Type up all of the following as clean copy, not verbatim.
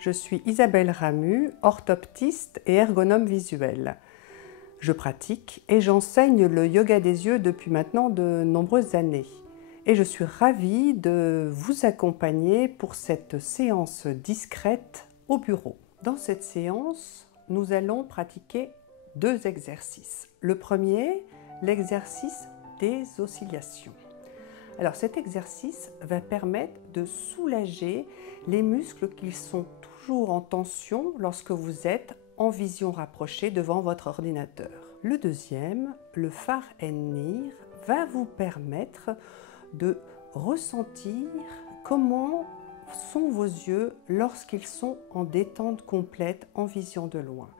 Je suis Isabelle Ramu, orthoptiste et ergonome visuel. Je pratique et j'enseigne le yoga des yeux depuis maintenant de nombreuses années. Et je suis ravie de vous accompagner pour cette séance discrète au bureau. Dans cette séance, nous allons pratiquer deux exercices. Le premier, l'exercice des oscillations. Alors cet exercice va permettre de soulager les muscles qui sont toujours en tension lorsque vous êtes en vision rapprochée devant votre ordinateur. Le deuxième, le Far and Near, va vous permettre de ressentir comment sont vos yeux lorsqu'ils sont en détente complète, en vision de loin.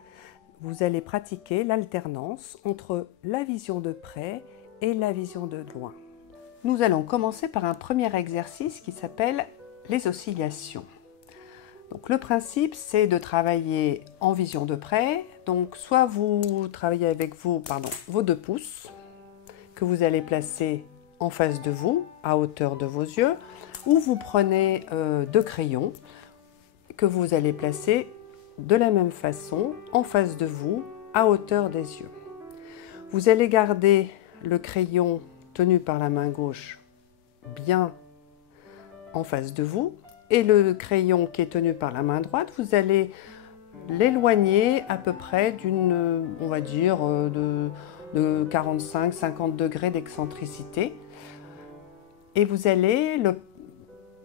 Vous allez pratiquer l'alternance entre la vision de près et la vision de loin. Nous allons commencer par un premier exercice qui s'appelle les oscillations. Donc, le principe, c'est de travailler en vision de près. Donc, soit vous travaillez avec vos deux pouces que vous allez placer en face de vous, à hauteur de vos yeux, ou vous prenez deux crayons que vous allez placer de la même façon en face de vous, à hauteur des yeux. Vous allez garder le crayon tenu par la main gauche bien en face de vous et le crayon qui est tenu par la main droite, vous allez l'éloigner à peu près d'une, on va dire, de 45-50 degrés d'excentricité et vous allez le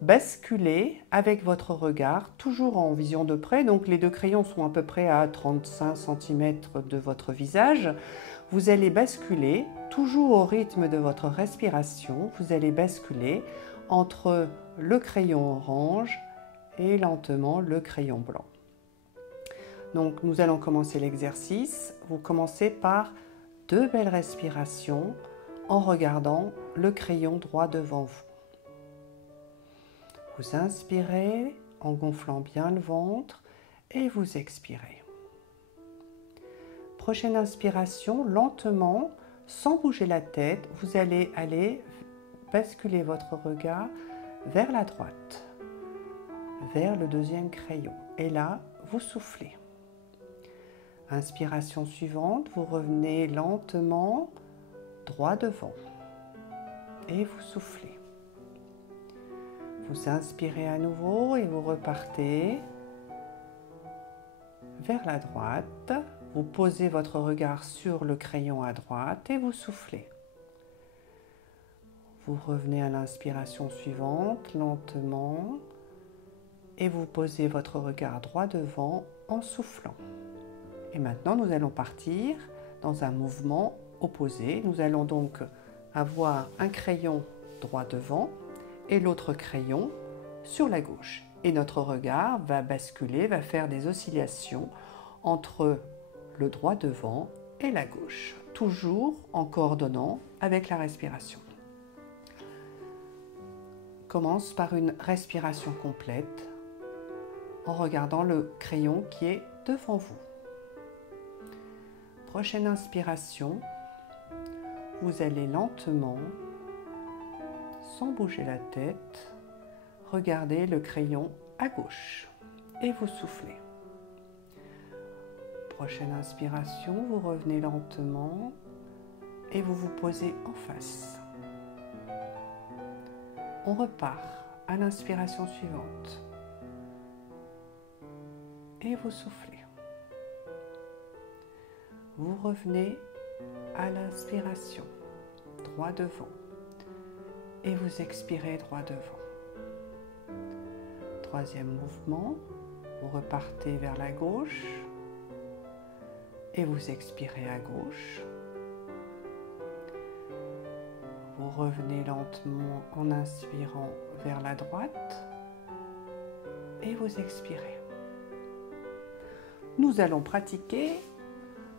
basculer avec votre regard, toujours en vision de près. Donc les deux crayons sont à peu près à 35 cm de votre visage. Vous allez basculer, toujours au rythme de votre respiration, vous allez basculer entre le crayon orange et lentement le crayon blanc. Donc nous allons commencer l'exercice. Vous commencez par deux belles respirations en regardant le crayon droit devant vous. Vous inspirez en gonflant bien le ventre et vous expirez. Prochaine inspiration, lentement, sans bouger la tête, vous allez basculer votre regard vers la droite, vers le deuxième crayon. Et là, vous soufflez. Inspiration suivante, vous revenez lentement droit devant et vous soufflez. Vous inspirez à nouveau et vous repartez vers la droite. Vous posez votre regard sur le crayon à droite et vous soufflez. Vous revenez à l'inspiration suivante, lentement, et vous posez votre regard droit devant en soufflant. Et maintenant, nous allons partir dans un mouvement opposé. Nous allons donc avoir un crayon droit devant et l'autre crayon sur la gauche. Et notre regard va basculer, va faire des oscillations entre le droit devant et la gauche, toujours en coordonnant avec la respiration. Commence par une respiration complète en regardant le crayon qui est devant vous. Prochaine inspiration, vous allez lentement, sans bouger la tête, regarder le crayon à gauche et vous soufflez. Prochaine inspiration, vous revenez lentement et vous vous posez en face. On repart à l'inspiration suivante et vous soufflez. Vous revenez à l'inspiration, droit devant, et vous expirez droit devant. Troisième mouvement, vous repartez vers la gauche et vous expirez à gauche. Vous revenez lentement en inspirant vers la droite et vous expirez. Nous allons pratiquer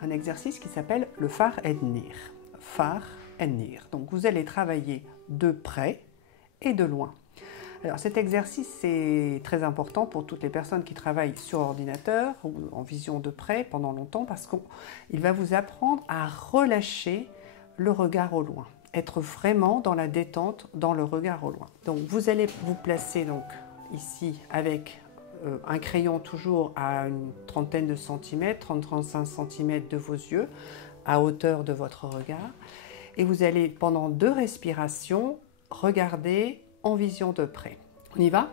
un exercice qui s'appelle le Far and Near. Far and Near. Donc vous allez travailler de près et de loin. Alors cet exercice est très important pour toutes les personnes qui travaillent sur ordinateur ou en vision de près pendant longtemps parce qu'il va vous apprendre à relâcher le regard au loin, être vraiment dans la détente dans le regard au loin. Donc vous allez vous placer donc ici avec un crayon toujours à une trentaine de centimètres, 30-35 cm de vos yeux, à hauteur de votre regard. Et vous allez, pendant 2 respirations, regarder en vision de près. On y va?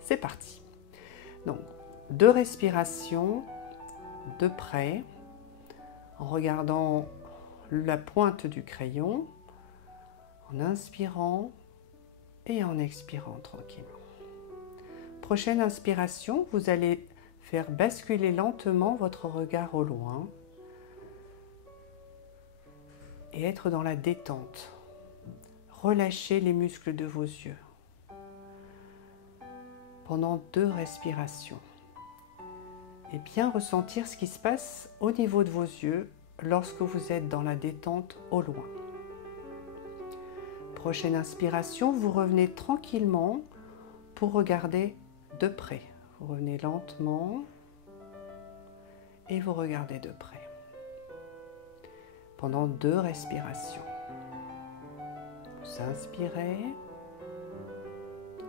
C'est parti. Donc, 2 respirations de près, en regardant la pointe du crayon, en inspirant et en expirant tranquillement. Prochaine inspiration, vous allez faire basculer lentement votre regard au loin et être dans la détente. Relâchez les muscles de vos yeux pendant 2 respirations et bien ressentir ce qui se passe au niveau de vos yeux lorsque vous êtes dans la détente au loin. Prochaine inspiration, vous revenez tranquillement pour regarder de près. Vous revenez lentement et vous regardez de près. Pendant 2 respirations. Vous inspirez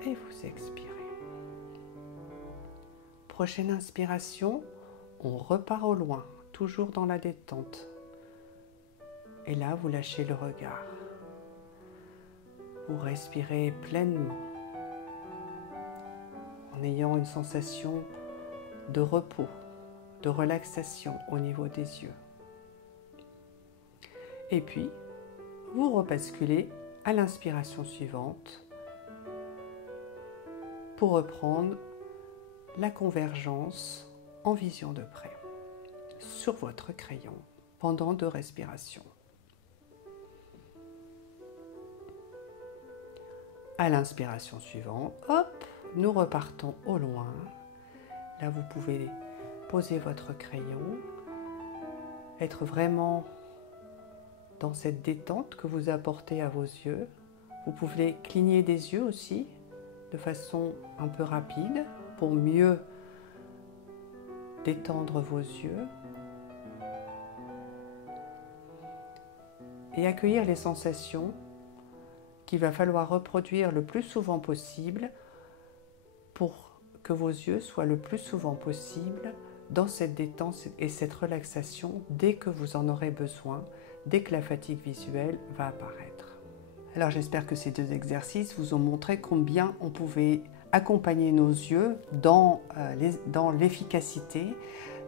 et vous expirez. Prochaine inspiration, on repart au loin, toujours dans la détente. Et là, vous lâchez le regard. Vous respirez pleinement, en ayant une sensation de repos, de relaxation au niveau des yeux. Et puis, vous rebasculez à l'inspiration suivante pour reprendre la convergence en vision de près sur votre crayon pendant 2 respirations. À l'inspiration suivante, hop, nous repartons au loin. Là, vous pouvez poser votre crayon, être vraiment dans cette détente que vous apportez à vos yeux. Vous pouvez cligner des yeux aussi de façon un peu rapide pour mieux détendre vos yeux et accueillir les sensations qu'il va falloir reproduire le plus souvent possible pour que vos yeux soient le plus souvent possible dans cette détente et cette relaxation dès que vous en aurez besoin, dès que la fatigue visuelle va apparaître. Alors j'espère que ces 2 exercices vous ont montré combien on pouvait accompagner nos yeux dans l'efficacité,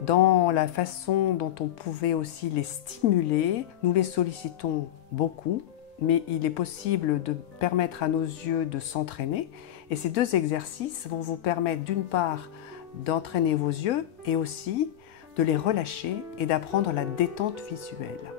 dans la façon dont on pouvait aussi les stimuler. Nous les sollicitons beaucoup, mais il est possible de permettre à nos yeux de s'entraîner. Et ces 2 exercices vont vous permettre d'une part d'entraîner vos yeux et aussi de les relâcher et d'apprendre la détente visuelle.